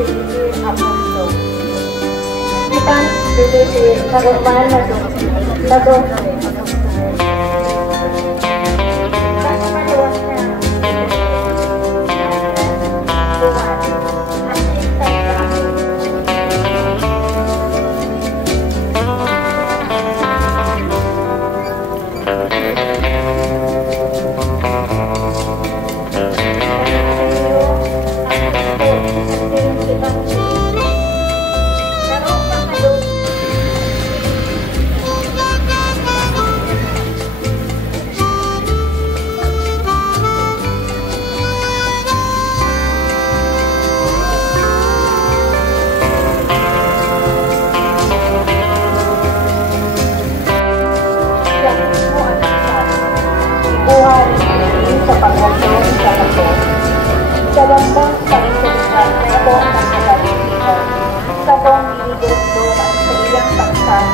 Felipe Apunto. Ipan Felipe Karupan Lado. Sa pagwagdong sa kaso, sa lambang pangisulitan na ito ang nagkakalimutan, sa buong minigurugduran sa iyang taksan,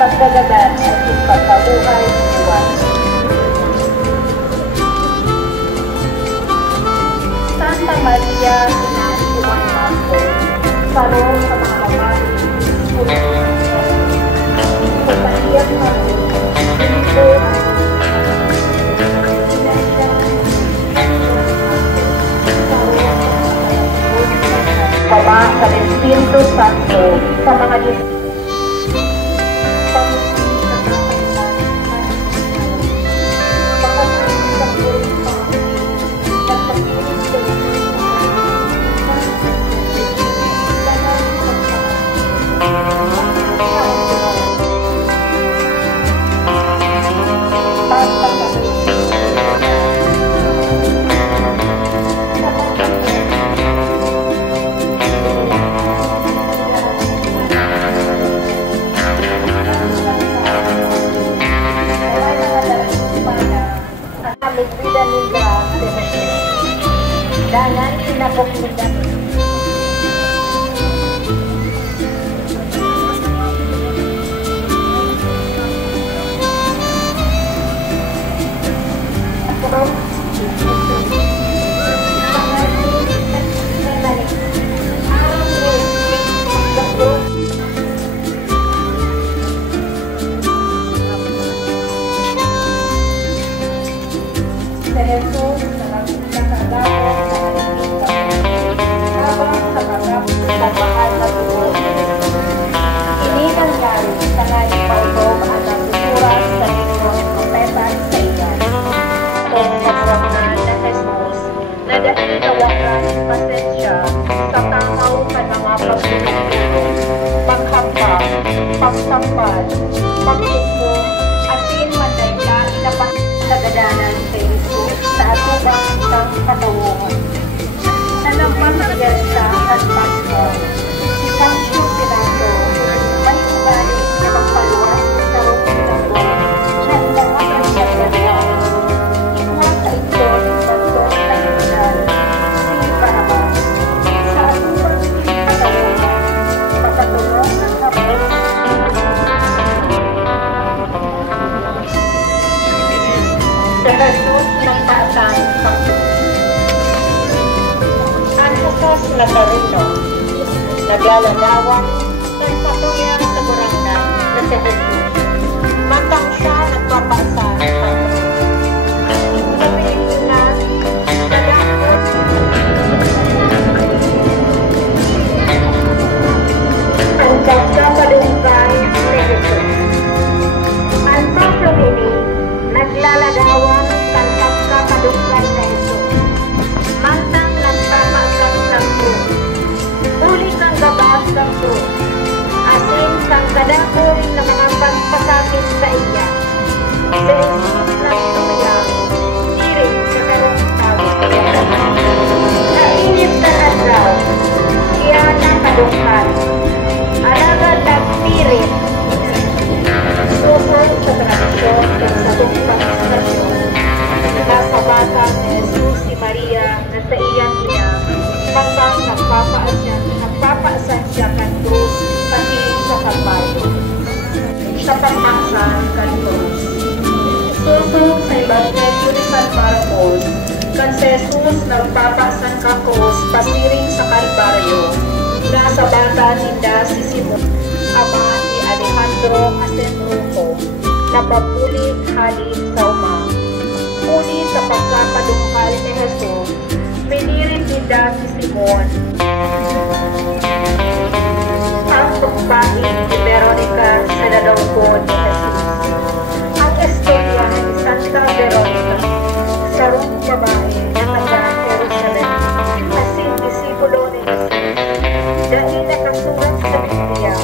pagdagadan at pagkabuhay buwan. Santa Maria, Ina Iwan Marco, paro sa mga kamari, sa kaniyang Ama sa Espiritu Santo sa mga Danan sinapok nila. Sa Jesus, pasensya sa tamaw sa mga pagtutulong, paghampa, pagsampal, pagtupo, atin mandayla, inapagdagadanan sa Jesus sa atubang isang katawungan. Nanampang Iesa at Pasko, si Sancho Pilato, may ugali na magpaluwas sa Rupilabo, siya mga pagdagadanan. Ikuha sa ito, Pastor National, sa Jesus ng taasan ang bukas na karino, naglaladawan ng patuyan sa burangnan na si Jesus. Matang siya nagpapasa sabihin na nagakot ang kapadunggan ni Jesus. Ang tatlong ini naglaladawan ng kapadunggan na ito. Mantang nagpapasang sangko, uli kang gabas sangko, asin sang kadakong na mga pagpasakit sa iya. Sa Jesus lang tumiyang, siring sa karong tao. Nainit na adlaw, siya na kadunggan, alagad at pirit, susong sa tradisyon at sa pagpapasasyon. Nasa ni Jesus si Maria na sa iyang ina, matang nagpapaasan siya kan krus pasilid sa Kalbaryo. Sa pagpaasan kan krus. Susong sa Ebanghelyo ni San Marcos, kan si Jesus nagpapaasan ka krus pasiring sa Kalbaryo. ninda si Simon, ama ni Alejandro Asenruco, na papulit halin sa umang. Ngunit sa pagkapadungkal ni Jesus, pinirit ninda si Simon. Ang tukbain ni Veronica sa lalangkod ni Jesus. Ang istorya ni Santa Veronica, sarong babae na taga Jerusalem, kasing disipulo ni Jesus, dahil nakasulat sa Biblia,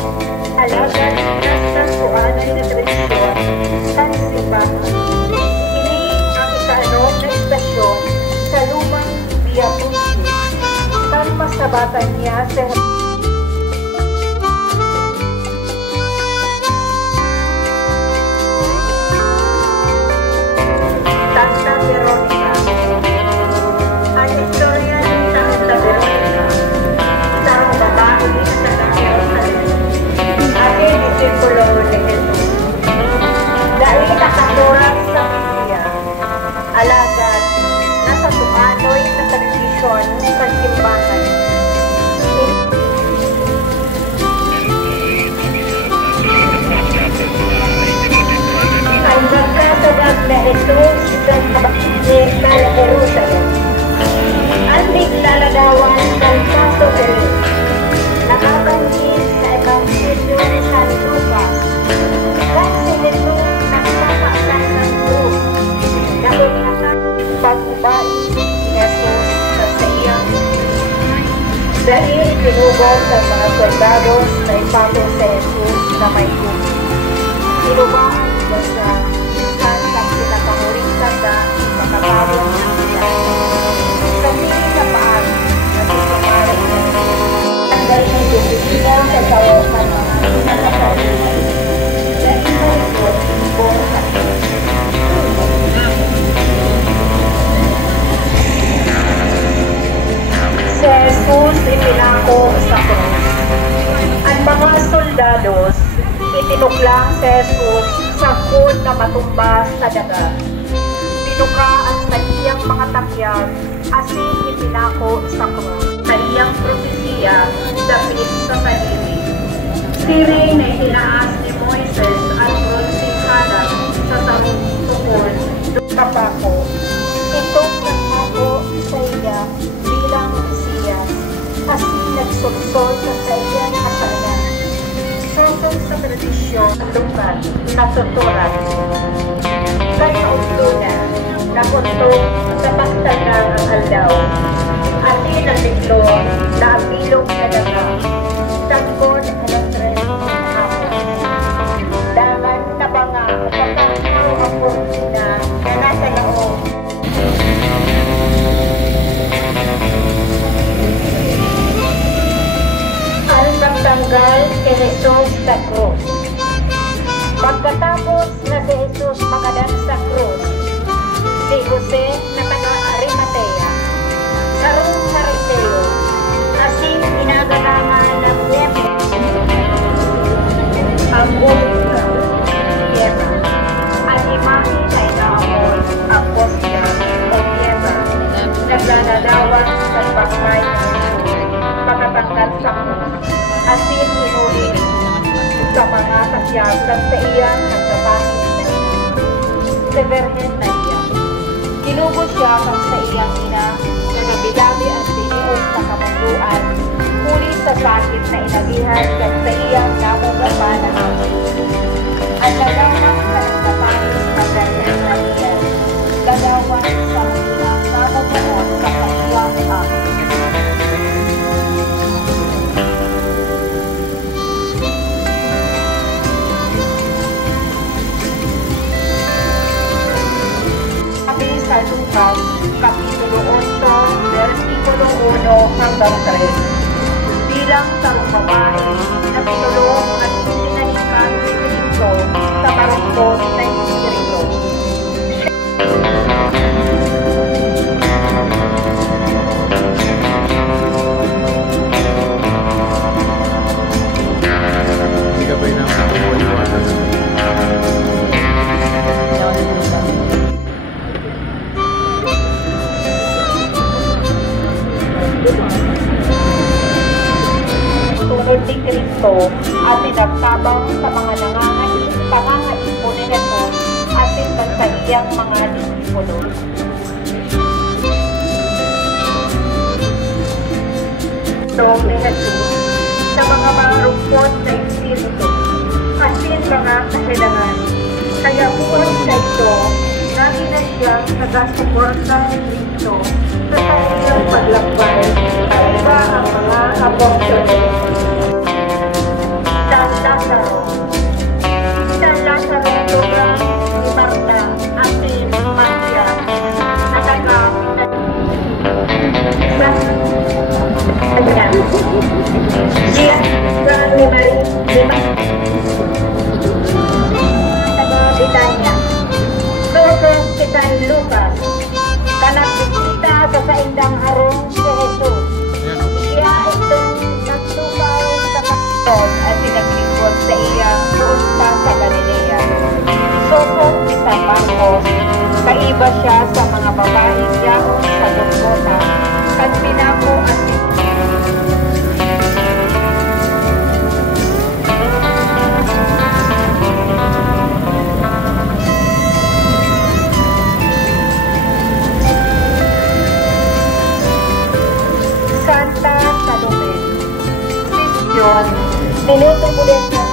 alagad na santuan ay na tradisyon ng simbahan. Ini ang ikaanom na istasyon sa lumang Via Crucis, nang masabatan niya sa Santa Veronica. Ang istorya ni Santa Veronica, isang babae sa Jerusalem, ating disipulo ni Jesus. Dahil nakasulat sa Biblia, alagad nasa tumanoy sa tradisyon sa simbahan. Ang magkatagag na Jesus sa Jerusalem, ang biglaladawan ng Santo Elis, nakabanggit sa Ebanghelyo ni San Lucas, kang si Jesus nagpapaasan ng krus, nakunyakan pag-ubay ni Jesus sa iyang dahil tinugong ng mga soldados na ipatong sa Jesus na may krus. Tinubahan niya siya isang sa pinapanguring tanda sa kapawang ng ilan. Sa pili sa paan, nagsusumarap niya. Tanggal ng disiplina sa tawo ng mga sinasasalitan. Dahil na ito, buong sakit. Si Jesus ipinako sa krus. Ang mga soldados itinuklang si Jesus sa kun na matumba sa daga. Pinuka ang kaniyang mga takyag, asin ipinako sa krus. Kaniyang propesiya dapit sa sarili. Siring na itinaas ni Moises at Ronsihanan sa sarong tukod, kapako. Itong nagpako sa iya bilang Mesiyas, asin nagsuksod sa iyang kasalan. Sasang sa tradisyon at lupat na tuturan. Kaya na nakuntong sa pagtagang ang aldaw. Atin ang biglo na ang bilog na daga. Tagkod alas 3 ng hapon. Dangan na ba nga pagkakaw ang na nasa loob. Ang pagtanggal kay Jesus sa krus. Pagkatapos na si Jesus magadan sa krus, si Jose na taga Arimatea, sarong Fariseo, asin inaganaman ng Miyembro, ang Bolika, Piedra, ang imahe na inaamon ang Bostia o Piedra, naglalalawan sa pagmay ng Jesus, makatanggal sa krus, asin hinuli sa mga kasyasan sa iyan at kapangin na ina. Si Virgen Maria, kinubos siya kang sa iyang ina na nabilabi ang siniog sa kamunduan, huli sa sakit na inagihan at sa iyang namugapan ng ang naganap sa nagkapangin sa Virgen Maria, gagawan sa mga namugapan sa kanyang akin. Sa Lucas, Kapitulo 8, versikulo 1 hanggang 3. Bilang sarong babae na pinulong at pinanikan ni Cristo sa karugtong na Espiritu. Hindi ka ba inakapagpapaliwanag? Tunod ni Kristo at pinagtabang sa mga pangangaipo ni Jesus at sa iyang mga disipulo. Ni Jesus sa mga marupot sa Espiritu at mga kahilangan. Kaya buwan sa ito, lagi na siyang nagasuporta ni Kristo sa kanyang paglakbay at iba ang mga apostles. San Lazaro. San Lazaro sobrang ni Marta at si Maria na Dia ni Maria Bitanya. Sosok kita Lucas karena kita sa kaindang harong si Jesus. Siya itong nagtukaw sa kapatid at pinaglingkod sa iya doon pa sa Galilea. Sosok kita Marcos, kaiba siya sa mga babaeng yaon sa Golgotha at pinako at tinutungkulin niya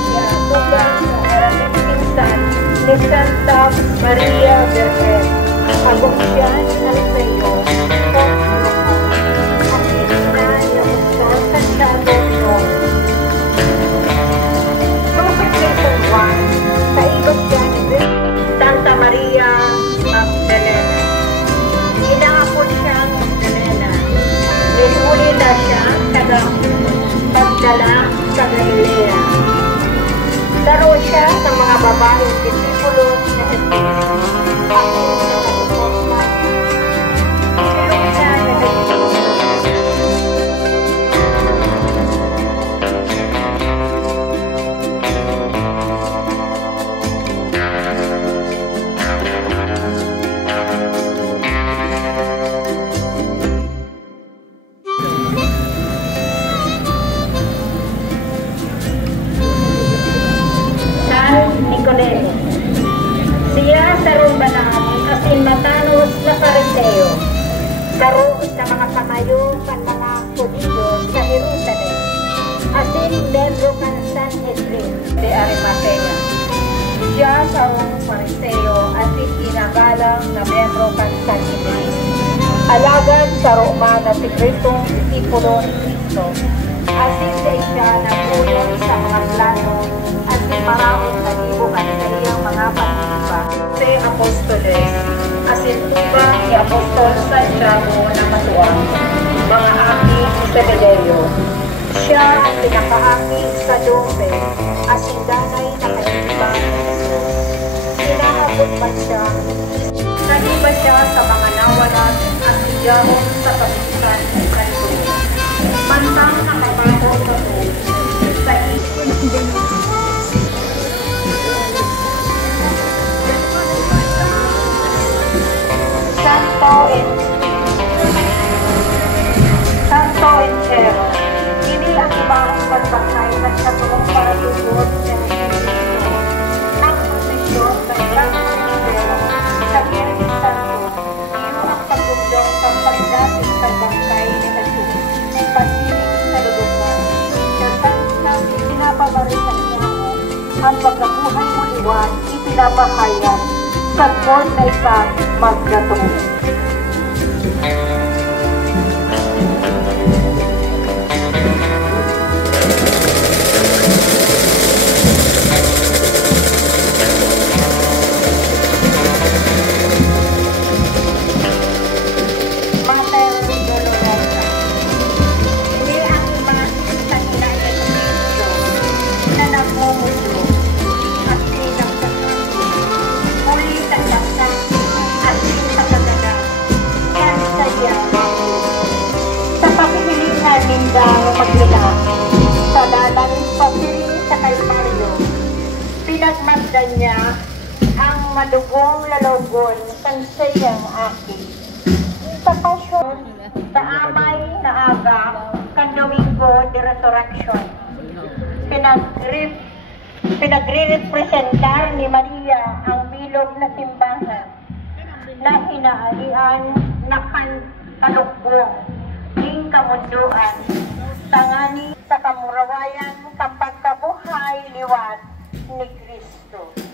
tugang maraming pinsan ni Santa Maria Virgen. Agong siya ni Alfeo at ina niya sa Santiago Nino. Sosok Peter Juan, sa ibang siya ni Santa Maria Magdalena. Inaapon siyang Magdalena. Nihuli na siya taga pagdala sa Galilea. Daroon siya sa mga babaeng disipulo na Jesus. Ako sa kalimutan. Sinilong siya na siya sa rumbanang asin matanos na Fariseo. Karoon sa mga kamayo kan mga Hudiyo sa Jerusalem. Asin membro kan Sanhedrin de Arimatea. Siya sa Fariseo asin ginagalang na membro kan Sanhedrin. Alagad sa Roma na si Kristong disipulo ni Kristo. Asin siya nagulong sa mga plano at maraming nalibukan sa iyang mga pag-iba. Si Apostoles, asin tubang ni Apostol Santiago na matuwang, mga aki sa Galileo. Siya ang pinakaaki sa Dome, asin danay na kaibigan ni Jesus. Sinahabot pa siya, naliba siya sa mga nawalan at iyahon sa pagkisan ng kanto. Mantang nakabaho sa buhay, sa isip din Santo Entero. Ini ang ibang pagbakay na siya tulong para lugod sa Espiritu. Ang posisyon sa ilang Entero sa Biyernes Santo. Ino ang pagdugdong sa pagdating sa bangkay ni Jesus. Pagdiling sa lulugan. Sa tansang pinapabarisan niya ang pagkabuhay mo liwan ipinabahayan sa buwan na isa magdatong. Sa dalang pagpili sa Kalbaryo, pinagmasdan niya ang madugong lalogon ng siyang aki. Sa pasyon, sa amay na aga, kan Domingo de Resurrection, pinagre-representar ni Maria ang bilog na simbahan na hinaalian na kalukbong ning kamunduan tangani sa kamurawayan kapag kabuhay liwat ni Kristo.